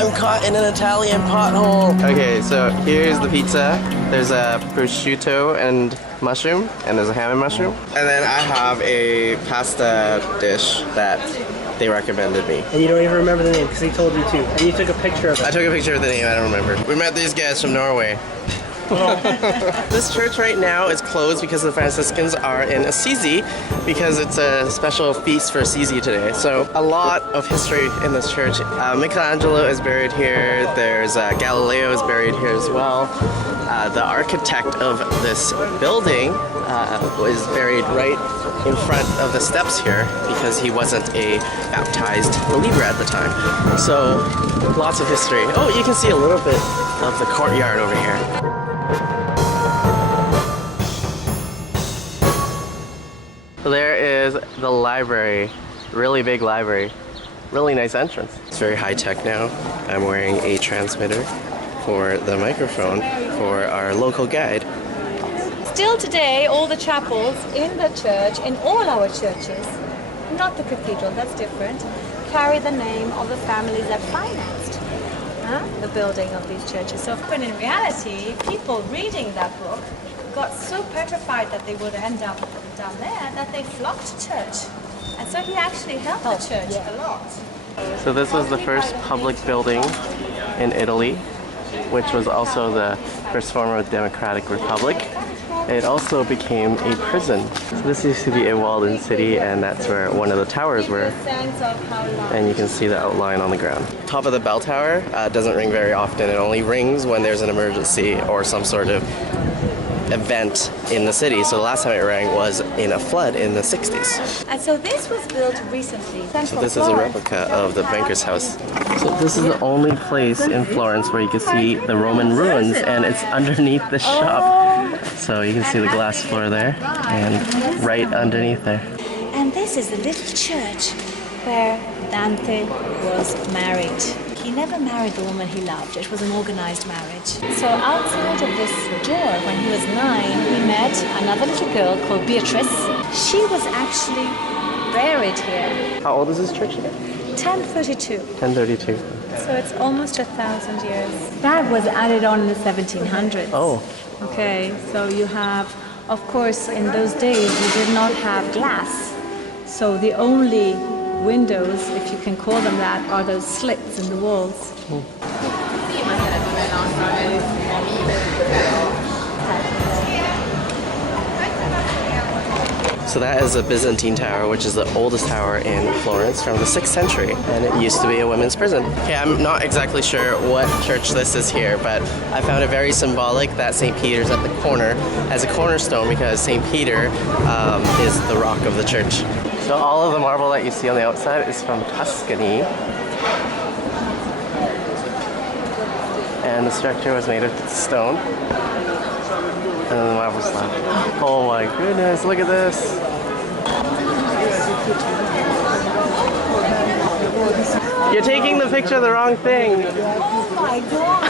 I'm caught in an Italian pothole. Okay, so here's the pizza. There's a prosciutto and mushroom, and there's a ham and mushroom. And then I have a pasta dish that they recommended me. And you don't even remember the name because he told you to. And you took a picture of it. I took a picture of the name, I don't remember. We met these guys from Norway. This church right now is closed because the Franciscans are in Assisi because it's a special feast for Assisi today. So a lot of history in this church. Michelangelo is buried here. There's Galileo is buried here as well. The architect of this building was buried right in front of the steps here because he wasn't a baptized believer at the time. So lots of history. Oh, you can see a little bit of the courtyard over here. So there is the library, really big library, really nice entrance. It's very high tech now. I'm wearing a transmitter for the microphone for our local guide. Still today, all the chapels in the church, in all our churches, not the cathedral, that's different, carry the name of the families that financed the building of these churches. So but in reality, people reading that book got so petrified that they would end up down there that they flocked to church. And so he actually helped the church a lot. So this was the first public building in Italy, which was also the first form of a democratic republic. It also became a prison. So this used to be a walled-in city, and that's where one of the towers were. And you can see the outline on the ground. Top of the bell tower doesn't ring very often. It only rings when there's an emergency or some sort of event in the city. So the last time it rang was in a flood in the 60s. And so this was built recently. So this is a replica of the banker's house. So this is the only place in Florence where you can see the Roman ruins, and it's underneath the shop. So you can see the glass floor there, and right underneath there. And this is the little church where Dante was married. He never married the woman he loved. It was an organized marriage. So outside of this door, when he was 9, he met another little girl called Beatrice. She was actually buried here. How old is this church again? 1032. 1032. So it's almost 1,000 years. That was added on in the 1700s. Oh. Okay, so you have, of course, in those days you did not have glass. So the only windows, if you can call them that, are those slits in the walls. So that is a Byzantine tower, which is the oldest tower in Florence from the 6th century, and it used to be a women's prison. Okay, I'm not exactly sure what church this is here, but I found it very symbolic that St. Peter's at the corner as a cornerstone because St. Peter is the rock of the church. So all of the marble that you see on the outside is from Tuscany, and the structure was made of stone. And then the marble slab. Oh my goodness, look at this. You're taking the picture of the wrong thing. Oh my God!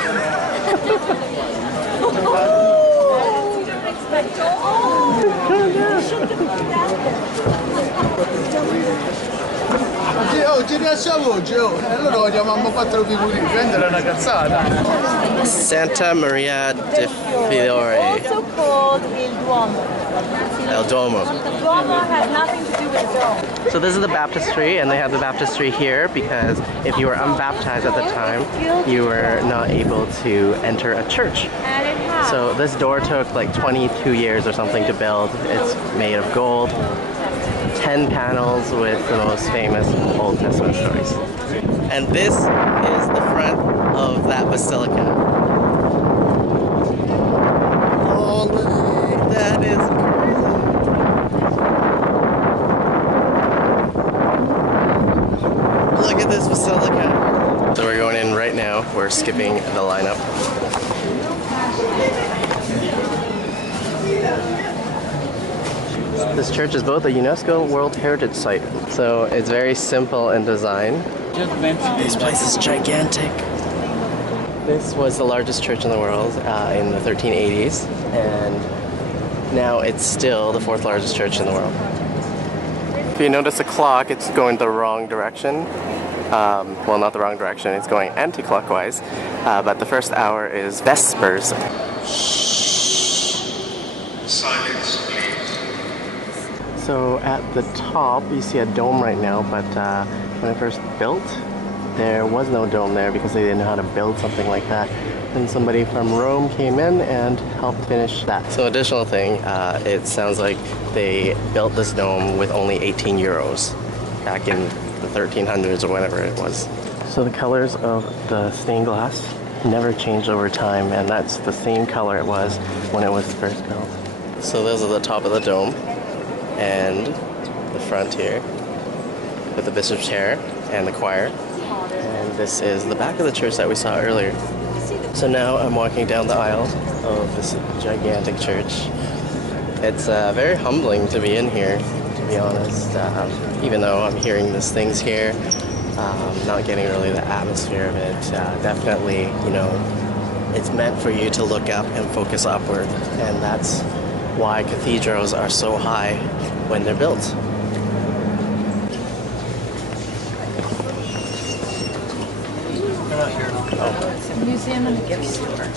You don't expect to. You should have done that. Oggi rilasciamo oggi, allora vogliamo 4 figurine, prendere una cazzata. Santa Maria di Fiore. Also called Il Duomo. El Duomo. The Duomo has nothing to do with the dome. So this is the baptistry, and they have the baptistry here because if you were unbaptized at the time, you were not able to enter a church. And it has. So this door took like 22 years or something to build. It's made of gold. 10 panels with the most famous Old Testament stories. And this is the front of that basilica. Holy, that is crazy. Look at this basilica. So we're going in right now. We're skipping the lineup. This church is both a UNESCO World Heritage Site, so it's very simple in design. This place is gigantic. This was the largest church in the world in the 1380s, and now it's still the 4th largest church in the world. If you notice the clock, it's going the wrong direction. Well, not the wrong direction, it's going anti-clockwise. But the first hour is Vespers. Silence, please. So at the top, you see a dome right now, but when it first built, there was no dome there because they didn't know how to build something like that. And somebody from Rome came in and helped finish that. So additional thing, it sounds like they built this dome with only 18 euros back in the 1300s or whatever it was. So the colors of the stained glass never changed over time, and that's the same color it was when it was first built. So those are the top of the dome and the front here with the bishop's chair and the choir. And this is the back of the church that we saw earlier. So now I'm walking down the aisle of this gigantic church. It's very humbling to be in here, to be honest. Even though I'm hearing these things here, not getting really the atmosphere of it. Definitely, you know, it's meant for you to look up and focus upward, and that's why cathedrals are so high when they're built. It's a museum and a gift store.